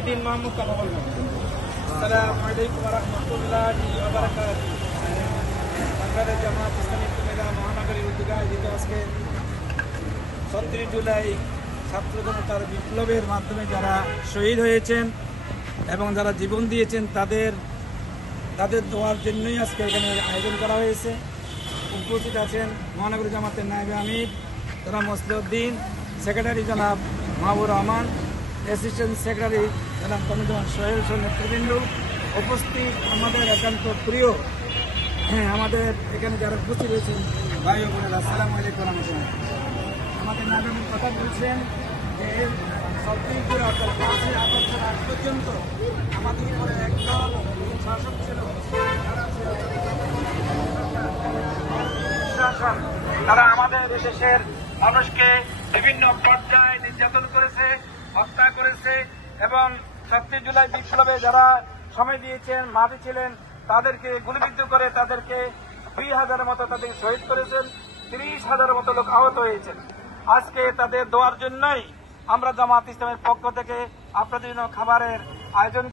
दिन महमूद का माहौल अस्सलामुअलैकुम वरहमतुल्लाहि वबरकातुहू। বাংলাদেশ জামাত ইসলামী কুমিল্লা মহানগরীর উদ্যোগে আয়োজিত আজকে ৩৭ জুলাই ছাত্র জনতার বিপ্লবের মাধ্যমে যারা শহীদ হয়েছেন এবং যারা জীবন দিয়েছেন তাদের দোয়ার জন্যই আজকে এখানে আয়োজন করা হয়েছে। উপস্থিত আছেন মহানগরী জামাতের নায়েবে আমির জনাব মসলিউদ্দিন, সেক্রেটারি জনাব মাহবুর রহমান, অ্যাসিস্ট্যান্ট সেক্রেটারি জনাব কমিশনার সোহেল সহ নেতৃবৃন্দ উপস্থিত। আমাদের একান্ত প্রিয় আমাদের এখানে যারা উপস্থিত রয়েছেন ভাই ও বোনেরা, আসসালামু আলাইকুম রহমতুল্লাহ। আমাদের নায়বের কথা বলছেন যে ৩৭ জুলাই অর্থাৎ ৫ই আগস্টের আগ পর্যন্ত আমাদের উপরে একদল শাসক ছিল, তারা আমাদের দেশের মানুষকে বিভিন্ন পর্যায়ে নির্যাতন করেছে, হত্যা করেছে এবং ৩৭ জুলাই বিপ্লবে যারা সময় দিয়েছেন, মাঠে ছিলেন, তাদেরকে গুলিবিদ্ধ করে তাদেরকে ২০০০-এর মতো তাদেরকে শহীদ করেছেন, ৩০,০০০-এর মতো লোক আহত হয়েছেন। আজকে তাদের দোয়ার জন্যই আমরা জামাত ইসলামের পক্ষ থেকে আপনাদের জন্য খাবারের আয়োজন